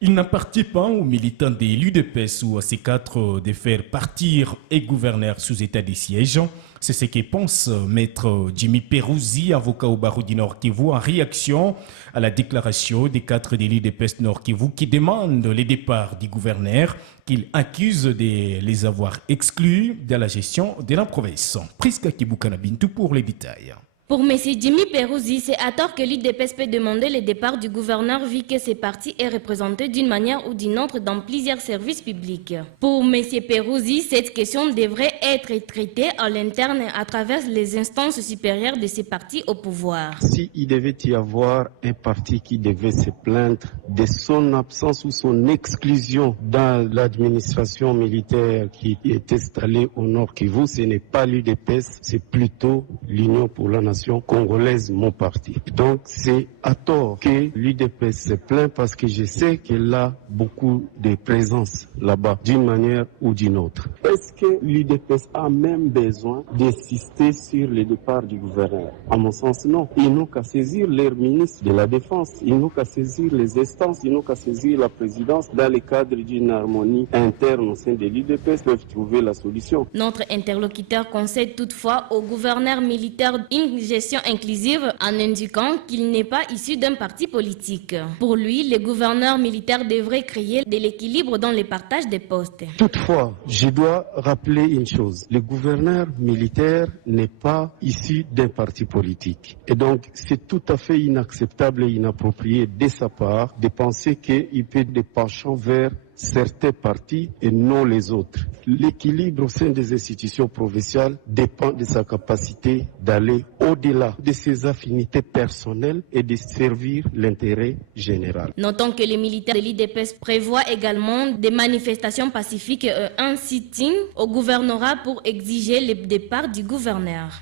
Il n'appartient pas aux militants de l'UDPS ou à ces quatre de faire partir et gouverner sous état de siège. C'est ce que pense maître Jimmy Perouzi, avocat au barreau du Nord Kivu, en réaction à la déclaration des quatre de l'UDPS Nord Kivu qui demandent le départ du gouverneur, qu'il accuse de les avoir exclus de la gestion de la province. Priska Kibukanabintu pour les détails. Pour M. Jimmy Perouzi, c'est à tort que l'UDPS peut demander le départ du gouverneur vu que ce parti est représenté d'une manière ou d'une autre dans plusieurs services publics. Pour M. Perouzi, cette question devrait être traitée à l'interne à travers les instances supérieures de ces partis au pouvoir. S'il devait y avoir un parti qui devait se plaindre de son absence ou son exclusion dans l'administration militaire qui est installée au Nord Kivu, ce n'est pas l'UDPS, c'est plutôt l'Union pour la Nation congolaise, mon parti. Donc c'est à tort que l'UDPS se plaint parce que je sais qu'elle a beaucoup de présence là-bas, d'une manière ou d'une autre. Est-ce que l'UDPS a même besoin d'insister sur le départ du gouverneur? À mon sens, non. Ils n'ont qu'à saisir leur ministre de la Défense, ils n'ont qu'à saisir les instances, ils n'ont qu'à saisir la présidence. Dans le cadre d'une harmonie interne au sein de l'UDPS, peuvent trouver la solution. Notre interlocuteur conseille toutefois au gouverneur militaire une gestion inclusive en indiquant qu'il n'est pas issu d'un parti politique. Pour lui, le gouverneur militaire devrait créer de l'équilibre dans le partage des postes. Toutefois, je dois rappeler une chose. Le gouverneur militaire n'est pas issu d'un parti politique. Et donc, c'est tout à fait inacceptable et inapproprié de sa part de penser qu'il peut des penchants vers certains partis et non les autres. L'équilibre au sein des institutions provinciales dépend de sa capacité d'aller au-delà de ses affinités personnelles et de servir l'intérêt général. Notons que les militaires de l'UDPS prévoient également des manifestations pacifiques et un sitting au gouvernorat pour exiger le départ du gouverneur.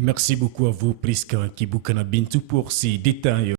Merci beaucoup à vous, Priska Kibukanabintu, pour ces détails.